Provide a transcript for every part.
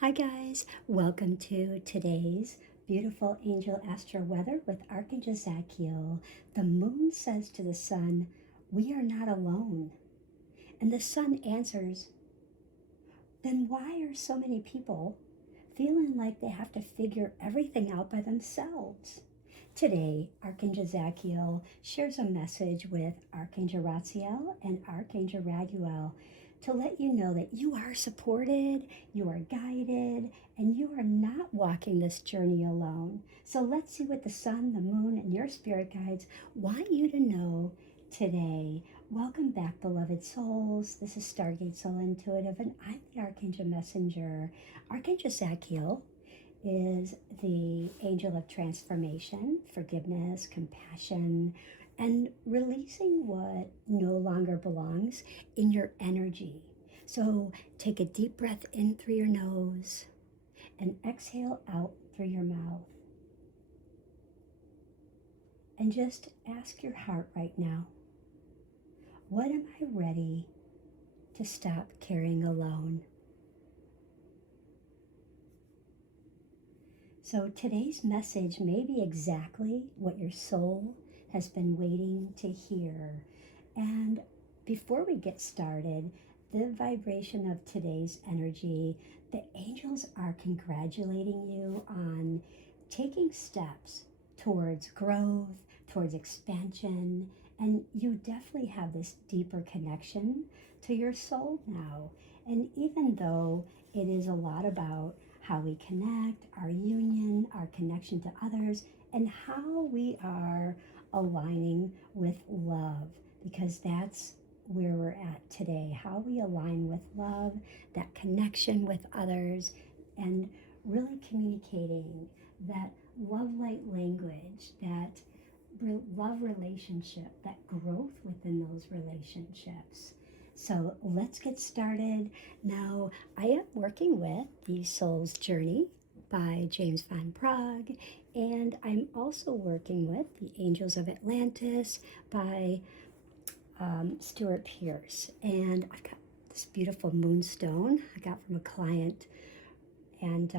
Hi guys, welcome to today's beautiful Angel Astro Weather with Archangel Zadkiel. The moon says to the sun, "We are not alone." And the sun answers, "Then why are so many people feeling like they have to figure everything out by themselves?" Today, Archangel Zadkiel shares a message with Archangel Raziel and Archangel Raguel to let you know that you are supported, you are guided, and you are not walking this journey alone. So let's see what the sun, the moon, and your spirit guides want you to know today. Welcome back, beloved souls. This is Stargate Soul Intuitive, and I'm the Archangel Messenger. Archangel Zadkiel is the angel of transformation, forgiveness, compassion, and releasing what no longer belongs in your energy. So take a deep breath in through your nose and exhale out through your mouth. And just ask your heart right now, what am I ready to stop carrying alone? So today's message may be exactly what your soul has been waiting to hear. And before we get started, the vibration of today's energy, the angels are congratulating you on taking steps towards growth, towards expansion, and you definitely have this deeper connection to your soul now. And even though it is a lot about how we connect, our union, our connection to others, and how we are aligning with love, because that's where we're at today. How we align with love, that connection with others, and really communicating that love light language, that love relationship, that growth within those relationships. So let's get started. Now, I am working with The Soul's Journey by James Van Praagh, and I'm also working with The Angels of Atlantis by Stewart Pearce. And I've got this beautiful moonstone I got from a client, and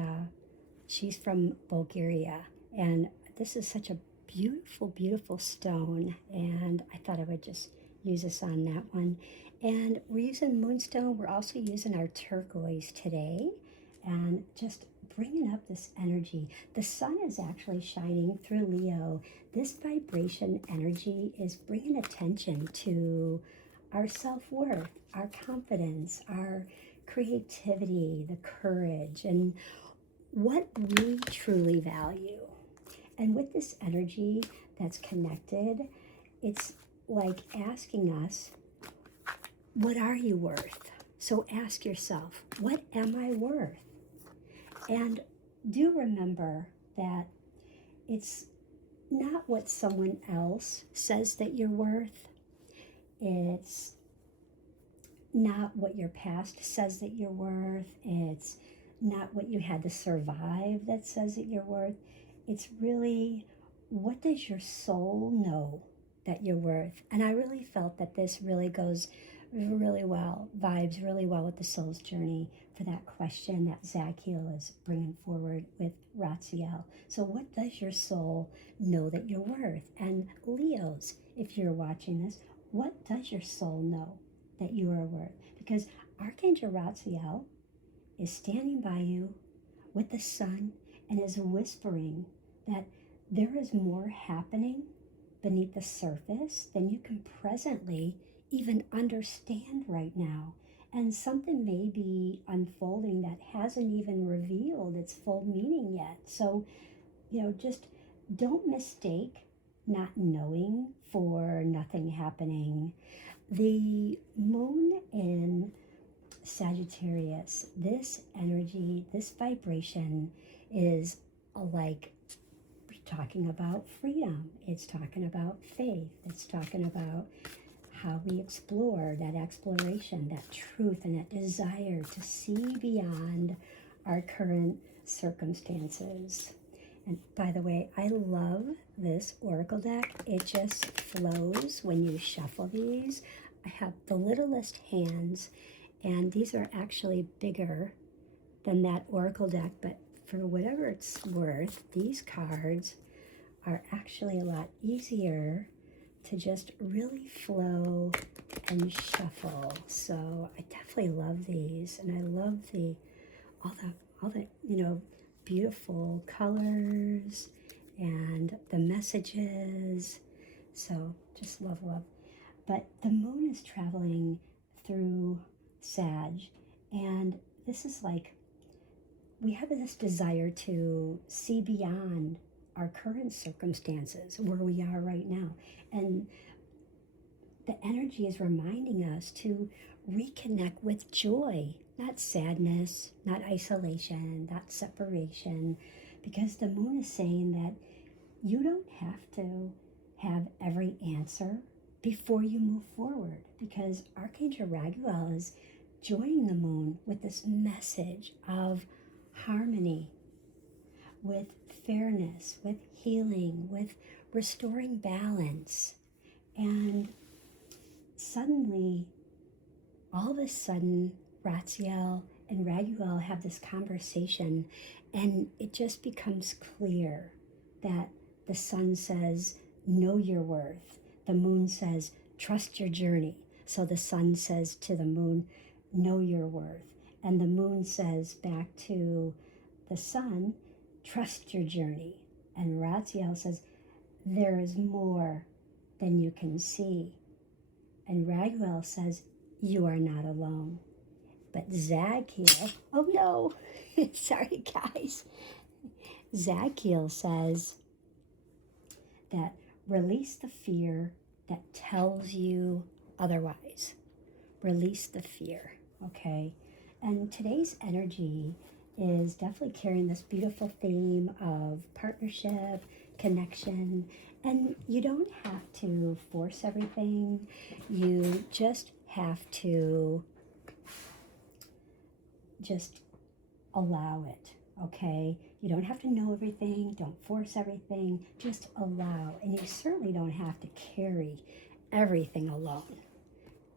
she's from Bulgaria. And this is such a beautiful, beautiful stone, and I thought I would just use this on that one. And we're using moonstone. We're also using our turquoise today, and just bringing up this energy. The sun is actually shining through Leo. This vibration energy is bringing attention to our self-worth, our confidence, our creativity, the courage, and what we truly value. And with this energy that's connected, it's like asking us, what are you worth? So ask yourself, what am I worth? And do remember that it's not what someone else says that you're worth. It's not what your past says that you're worth. It's not what you had to survive that says that you're worth. It's really, what does your soul know that you're worth? And I really felt that this really goes really well, vibes really well with the soul's journey for that question that Zadkiel is bringing forward with Raziel. So what does your soul know that you're worth? And Leos, if you're watching this, what does your soul know that you are worth? Because Archangel Raziel is standing by you with the sun and is whispering that there is more happening beneath the surface than you can presently even understand right now. And something may be unfolding that hasn't even revealed its full meaning yet. So, just don't mistake not knowing for nothing happening. The moon in Sagittarius, this energy, this vibration is like talking about freedom. It's talking about faith. It's talking about how we explore that exploration, that truth, and that desire to see beyond our current circumstances. And by the way, I love this oracle deck. It just flows when you shuffle these. I have the littlest hands, and these are actually bigger than that oracle deck, but for whatever it's worth, these cards are actually a lot easier to just really flow and shuffle. So I definitely love these, and I love all the beautiful colors and the messages. So just love. But the moon is traveling through Sag, and this is like we have this desire to see beyond our current circumstances, where we are right now. And the energy is reminding us to reconnect with joy, not sadness, not isolation, not separation, because the moon is saying that you don't have to have every answer before you move forward, because Archangel Raguel is joining the moon with this message of harmony, with fairness, with healing, with restoring balance. And suddenly, all of a sudden, Raziel and Raguel have this conversation, and it just becomes clear that the sun says, know your worth. The moon says, trust your journey. So the sun says to the moon, know your worth. And the moon says back to the sun, trust your journey. And Raziel says, there is more than you can see. And Raguel says, you are not alone. But Zadkiel, oh no, sorry guys. Zadkiel says that release the fear that tells you otherwise. Release the fear, okay? And today's energy is definitely carrying this beautiful theme of partnership, connection, and you don't have to force everything. You just have to just allow it, okay? You don't have to know everything, don't force everything, just allow. And you certainly don't have to carry everything alone,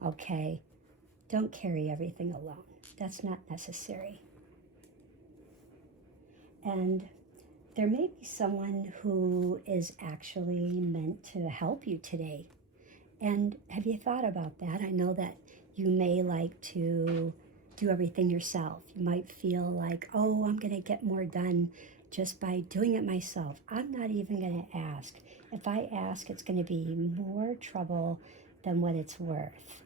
okay? Don't carry everything alone. That's not necessary. And there may be someone who is actually meant to help you today. And have you thought about that? I know that you may like to do everything yourself. You might feel like, oh, I'm going to get more done just by doing it myself. I'm not even going to ask. If I ask, it's going to be more trouble than what it's worth.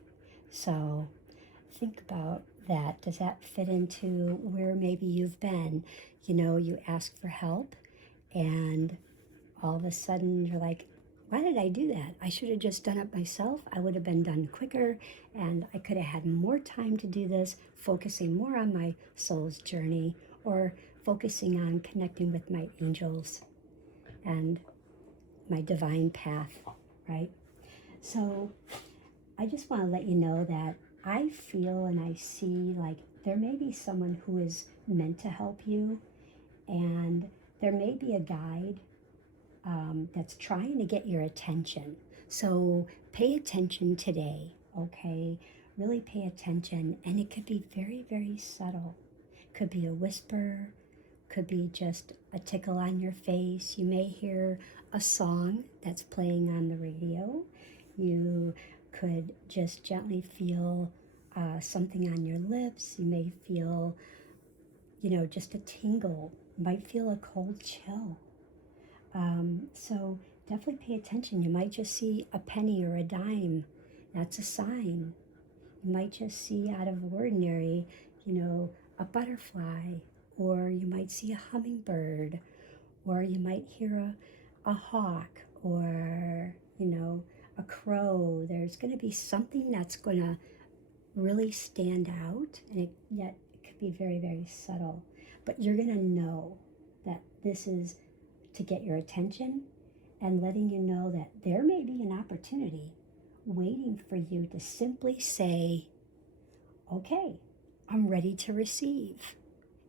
So think about that. Does that fit into where maybe you've been? You know, you ask for help and all of a sudden you're like, why did I do that? I should have just done it myself. I would have been done quicker, and I could have had more time to do this, focusing more on my soul's journey, or focusing on connecting with my angels and my divine path, right? So I just want to let you know that I feel and I see like there may be someone who is meant to help you, and there may be a guide that's trying to get your attention. So pay attention today, okay? Really pay attention. And it could be very, very subtle. Could be a whisper, could be just a tickle on your face. You may hear a song that's playing on the radio. You could just gently feel something on your lips. You may feel, just a tingle. You might feel a cold chill. So definitely pay attention. You might just see a penny or a dime. That's a sign. You might just see out of ordinary, a butterfly, or you might see a hummingbird, or you might hear a hawk, or, a crow. There's going to be something that's going to really stand out, and yet it could be very, very subtle. But you're going to know that this is to get your attention and letting you know that there may be an opportunity waiting for you to simply say, okay, I'm ready to receive.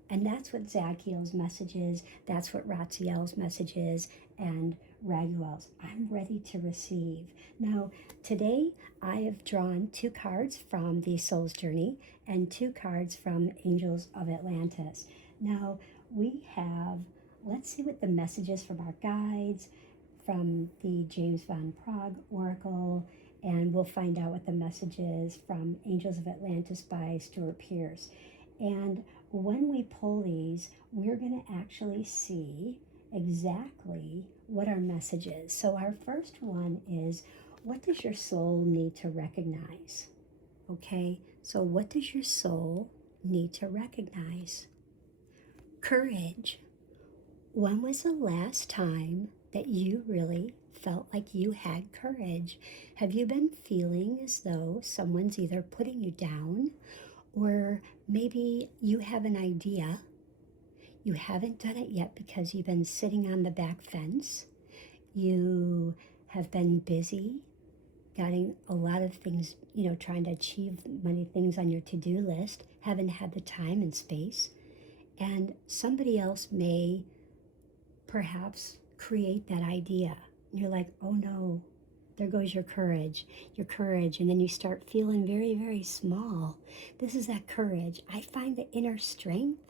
And that's what Zadkiel's message is. That's what Raziel's message is, and Raguel's. I'm ready to receive. Now, today I have drawn 2 cards from the Soul's Journey, and 2 cards from Angels of Atlantis. Now we have, let's see what the messages from our guides, from the James von Praagh Oracle, and we'll find out what the message is from Angels of Atlantis by Stewart Pearce. And when we pull these, we're going to actually see exactly what our message is. So our first one is, what does your soul need to recognize? Okay, so what does your soul need to recognize? Courage. When was the last time that you really felt like you had courage? Have you been feeling as though someone's either putting you down, or maybe you have an idea, you haven't done it yet because you've been sitting on the back fence, you have been busy getting a lot of things, trying to achieve many things on your to-do list, haven't had the time and space, and somebody else may perhaps create that idea. You're like, oh no, there goes your courage, and then you start feeling very, very small. This is that courage. I find the inner strength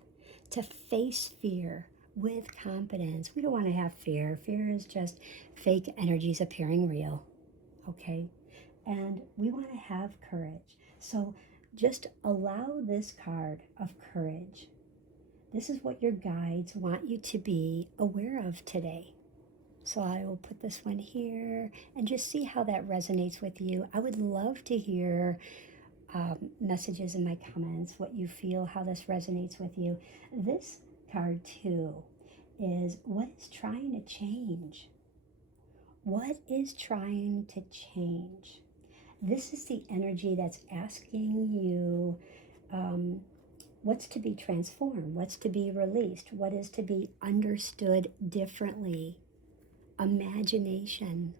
to face fear with confidence. We don't want to have fear. Fear is just fake energies appearing real, okay? And we want to have courage. So just allow this card of courage. This is what your guides want you to be aware of today. So I will put this one here and just see how that resonates with you. I would love to hear messages in my comments, what you feel, how this resonates with you. This card too is, what is trying to change? What is trying to change? This is the energy that's asking you what's to be transformed, what's to be released, what is to be understood differently. Imagination.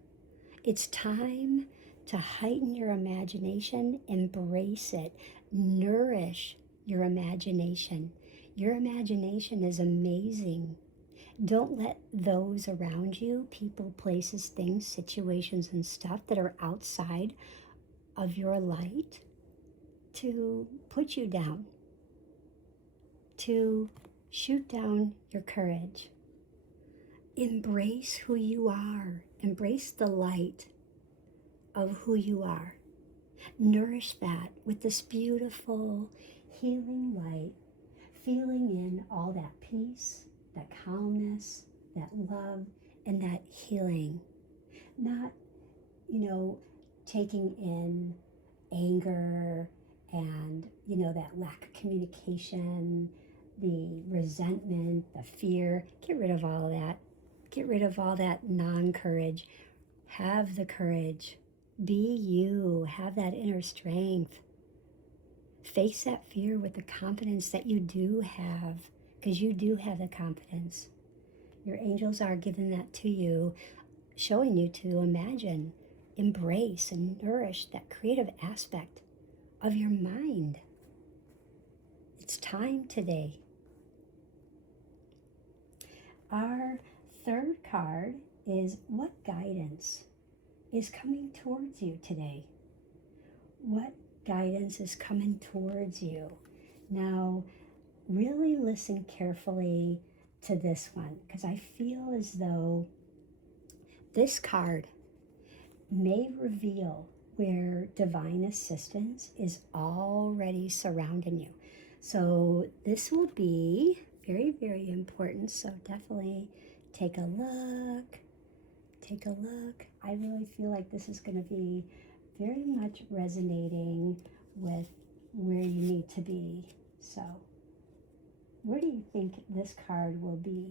It's time to heighten your imagination, embrace it, nourish your imagination. Your imagination is amazing. Don't let those around you, people, places, things, situations, and stuff that are outside of your light, to put you down, to shoot down your courage. Embrace who you are. Embrace the light of who you are. Nourish that with this beautiful healing light, feeling in all that peace, that calmness, that love, and that healing. Not, taking in anger and, that lack of communication, the resentment, the fear. Get rid of all of that. Get rid of all that non-courage. Have the courage. Be you. Have that inner strength. Face that fear with the confidence that you do have, because you do have the confidence. Your angels are giving that to you, showing you to imagine, embrace, and nourish that creative aspect of your mind. It's time today. Our third card is, what guidance is coming towards you today? What guidance is coming towards you? Now, really listen carefully to this one, because I feel as though this card may reveal where divine assistance is already surrounding you. So this will be very, very important. So definitely take a look. Take a look. I really feel like this is going to be very much resonating with where you need to be. So where do you think this card will be?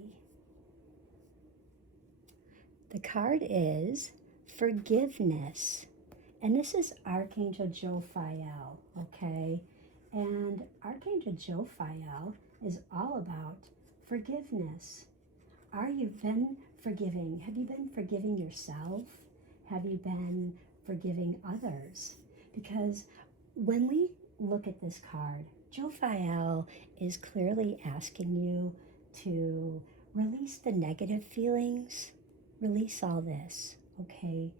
The card is forgiveness. And this is Archangel Zadkiel, okay? And Archangel Zadkiel is all about forgiveness. Are you been forgiving? Have you been forgiving yourself? Have you been forgiving others? Because when we look at this card, Zadkiel is clearly asking you to release the negative feelings, release all this, okay?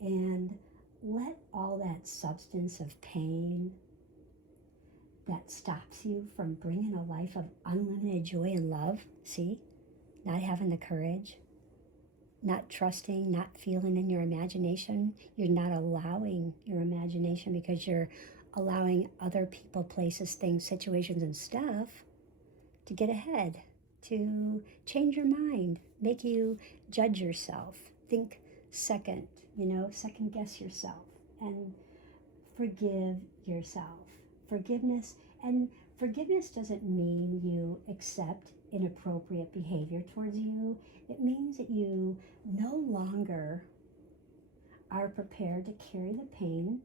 And let all that substance of pain, that stops you from bringing a life of unlimited joy and love. See, not having the courage, not trusting, not feeling in your imagination. You're not allowing your imagination because you're allowing other people, places, things, situations, and stuff to get ahead, to change your mind, make you judge yourself, think second, second guess yourself, and forgive yourself. Forgiveness, and forgiveness doesn't mean you accept inappropriate behavior towards you. It means that you no longer are prepared to carry the pain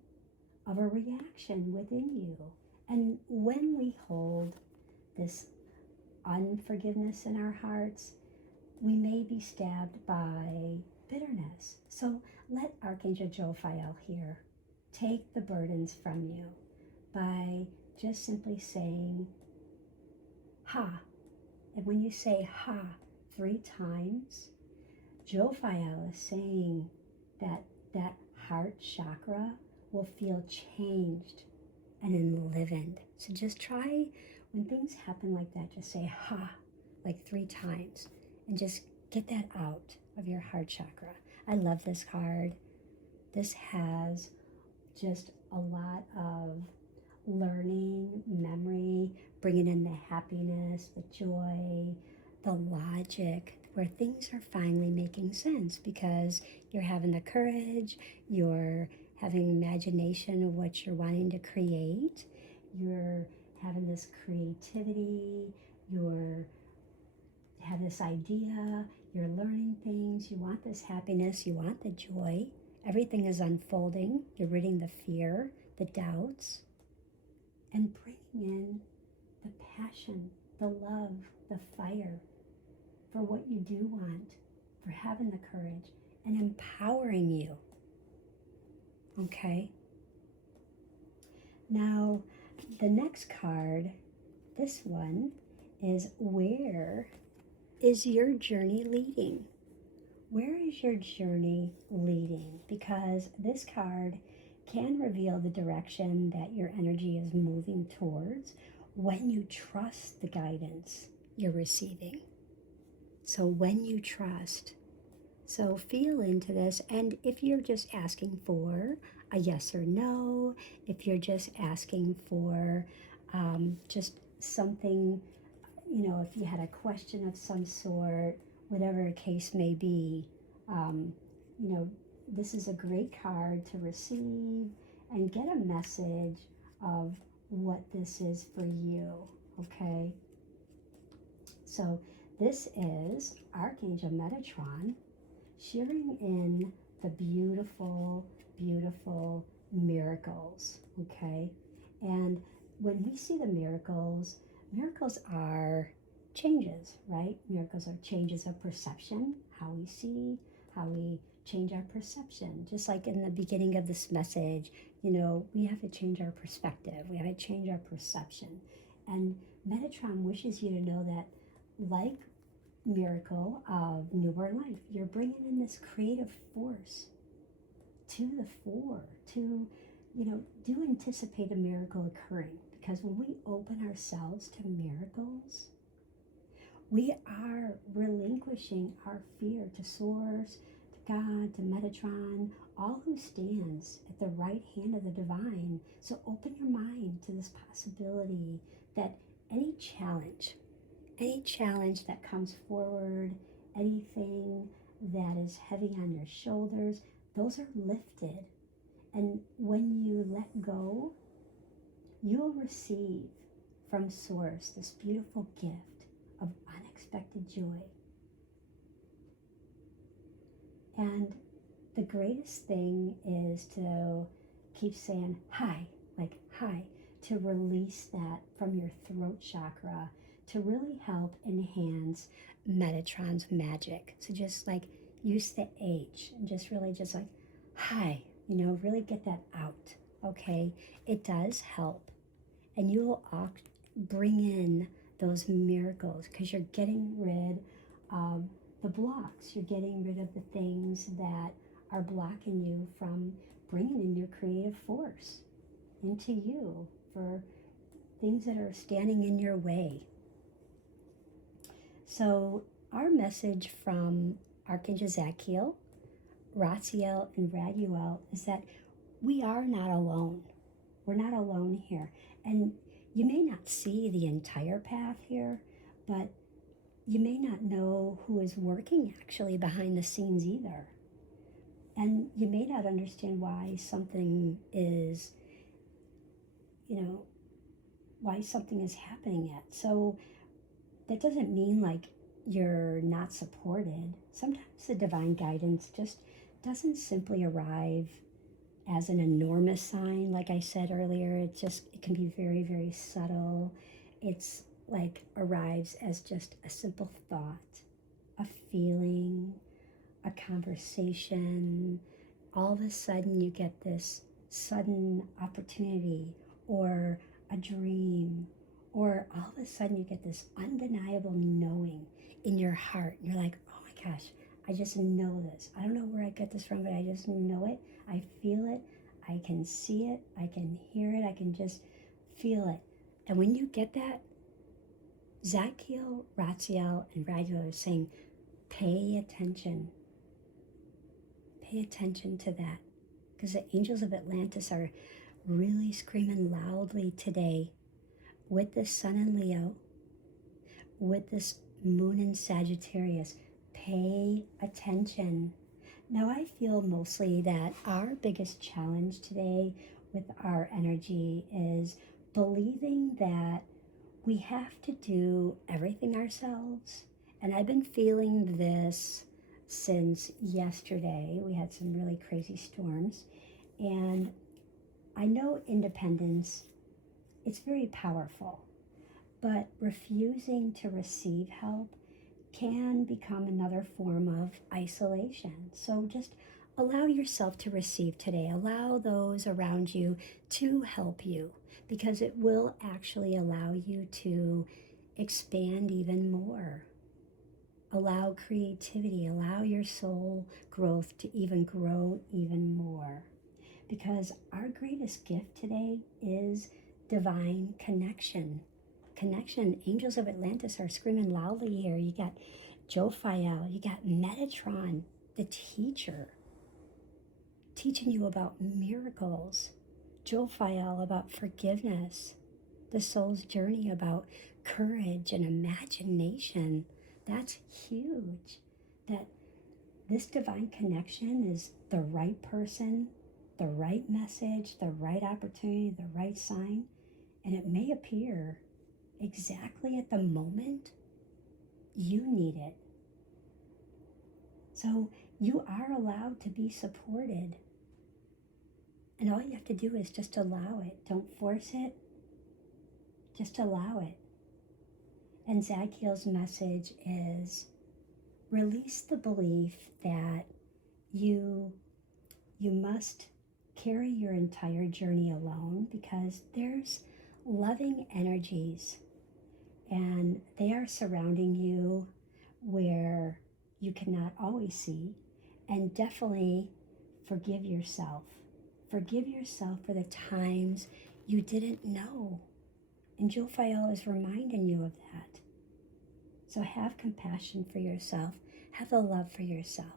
of a reaction within you. And when we hold this unforgiveness in our hearts, we may be stabbed by bitterness. So let Archangel Zadkiel here take the burdens from you by just simply saying, ha. And when you say ha 3 times, Zadkiel is saying that that heart chakra will feel changed and enlivened. So just try, when things happen like that, just say ha like 3 times and just get that out of your heart chakra. I love this card. This has just a lot of learning, memory, bringing in the happiness, the joy, the logic, where things are finally making sense because you're having the courage, you're having imagination of what you're wanting to create, you're having this creativity, you're have this idea, you're learning things, you want this happiness, you want the joy, everything is unfolding, you're ridding the fear, the doubts, and bringing in the passion, the love, the fire for what you do want, for having the courage, and empowering you. Okay? Now, the next card, this one, is where is your journey leading? Where is your journey leading? Because this card can reveal the direction that your energy is moving towards when you trust the guidance you're receiving. So when you trust, so feel into this. And if you're just asking for a yes or no, if you're just asking for just something, if you had a question of some sort, whatever the case may be, this is a great card to receive and get a message of what this is for you, okay? So this is Archangel Metatron sharing in the beautiful, beautiful miracles, okay? And when we see the miracles are changes, right? Miracles are changes of perception, how we see, how we change our perception. Just like in the beginning of this message, we have to change our perspective. We have to change our perception. And Metatron wishes you to know that, like miracle of newborn life, you're bringing in this creative force to the fore, to, do anticipate a miracle occurring. Because when we open ourselves to miracles, we are relinquishing our fear to Source, to God, to Metatron, all who stands at the right hand of the divine. So open your mind to this possibility that any challenge that comes forward, anything that is heavy on your shoulders, those are lifted. And when you let go, you'll receive from Source this beautiful gift of unexpected joy. And the greatest thing is to keep saying hi, like hi, to release that from your throat chakra to really help enhance Metatron's magic. So just like use the H and just really just like hi, really get that out, okay? It does help. And you will bring in those miracles because you're getting rid of the blocks. You're getting rid of the things that are blocking you from bringing in your creative force into you for things that are standing in your way. So our message from Archangel Zadkiel, Raziel, and Raguel is that we are not alone. We're not alone here. And you may not see the entire path here, but you may not know who is working actually behind the scenes either. And you may not understand why something is, why something is happening yet. So that doesn't mean like you're not supported. Sometimes the divine guidance just doesn't simply arrive as an enormous sign. Like I said earlier, it can be very, very subtle. It's like arrives as just a simple thought, a feeling, a conversation. All of a sudden you get this sudden opportunity or a dream, or all of a sudden you get this undeniable knowing in your heart. And you're like, oh my gosh, I just know this. I don't know where I get this from, but I just know it. I feel it. I can see it. I can hear it. I can just feel it. And when you get that, Zadkiel, Raziel, and Raguel are saying, pay attention. Pay attention to that. Because the angels of Atlantis are really screaming loudly today with the sun in Leo, with this moon in Sagittarius. Pay attention. Now I feel mostly that our biggest challenge today with our energy is believing that we have to do everything ourselves. And I've been feeling this since yesterday. We had some really crazy storms. And I know independence, it's very powerful, but refusing to receive help can become another form of isolation. So just allow yourself to receive today. Allow those around you to help you, because it will actually allow you to expand even more. Allow creativity, allow your soul growth to even grow even more. Because our greatest gift today is divine connection. Connection. Angels of Atlantis are screaming loudly here. You got Jophiel, you got Metatron, the teacher, teaching you about miracles. Jophiel about forgiveness. The soul's journey about courage and imagination. That's huge. That this divine connection is the right person, the right message, the right opportunity, the right sign, and it may appear exactly at the moment you need it. So you are allowed to be supported. And all you have to do is just allow it. Don't force it. Just allow it. And Zadkiel's message is release the belief that you must carry your entire journey alone, because there's loving energies and they are surrounding you where you cannot always see. And definitely forgive yourself. Forgive yourself for the times you didn't know. And Jophiel is reminding you of that. So have compassion for yourself. Have the love for yourself.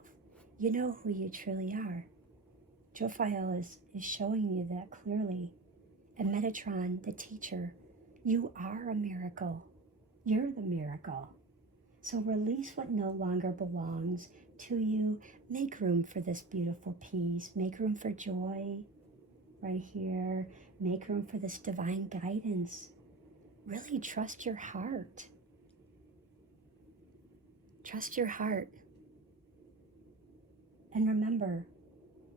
You know who you truly are. Jophiel is showing you that clearly. And Metatron, the teacher, you are a miracle. You're the miracle. So release what no longer belongs to you. Make room for this beautiful peace. Make room for joy right here. Make room for this divine guidance. Really trust your heart. Trust your heart. And remember,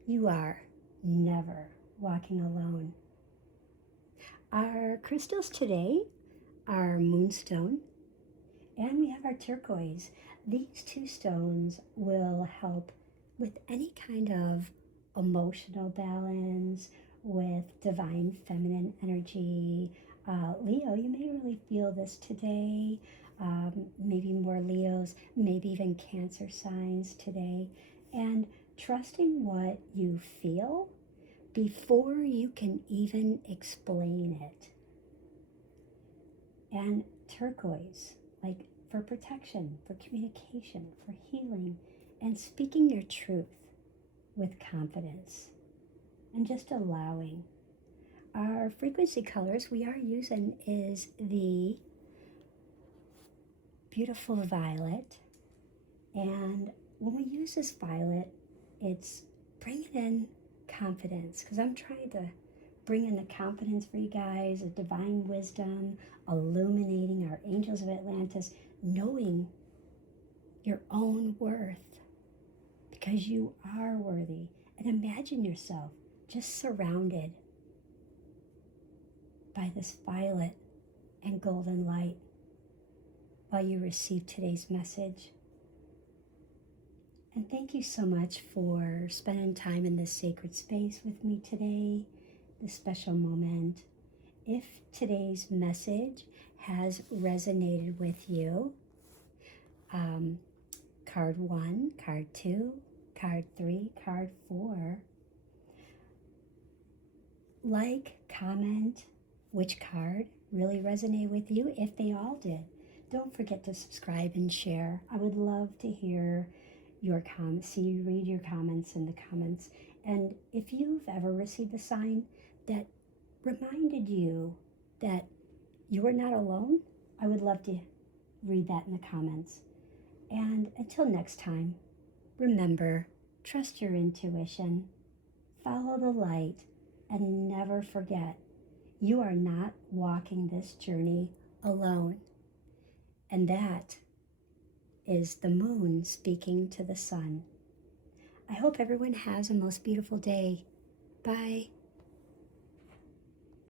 you are never walking alone. Our crystals today are Moonstone and we have our Turquoise. These two stones will help with any kind of emotional balance, with divine feminine energy. Leo, you may really feel this today. Maybe more Leos, maybe even Cancer signs today. And trusting what you feel before you can even explain it. and turquoise, like for protection, for communication, for healing, and speaking your truth with confidence and just allowing. Our frequency colors we are using is the beautiful violet. And when we use this violet, it's bringing in confidence, because I'm trying to bring in the confidence for you guys, a divine wisdom, illuminating our angels of Atlantis, knowing your own worth, because you are worthy. And imagine yourself just surrounded by this violet and golden light while you receive today's message. And thank you so much for spending time in this sacred space with me today, this special moment. If today's message has resonated with you, card 1, card 2, card 3, card 4, like, comment which card really resonated with you. If they all did, don't forget to subscribe and share. I would love to hear your comments, read your comments in the comments. And if you've ever received a sign that reminded you that you are not alone, I would love to read that in the comments. And until next time, remember, trust your intuition, follow the light, and never forget, you are not walking this journey alone. And that is the moon speaking to the sun. I hope everyone has a most beautiful day. Bye.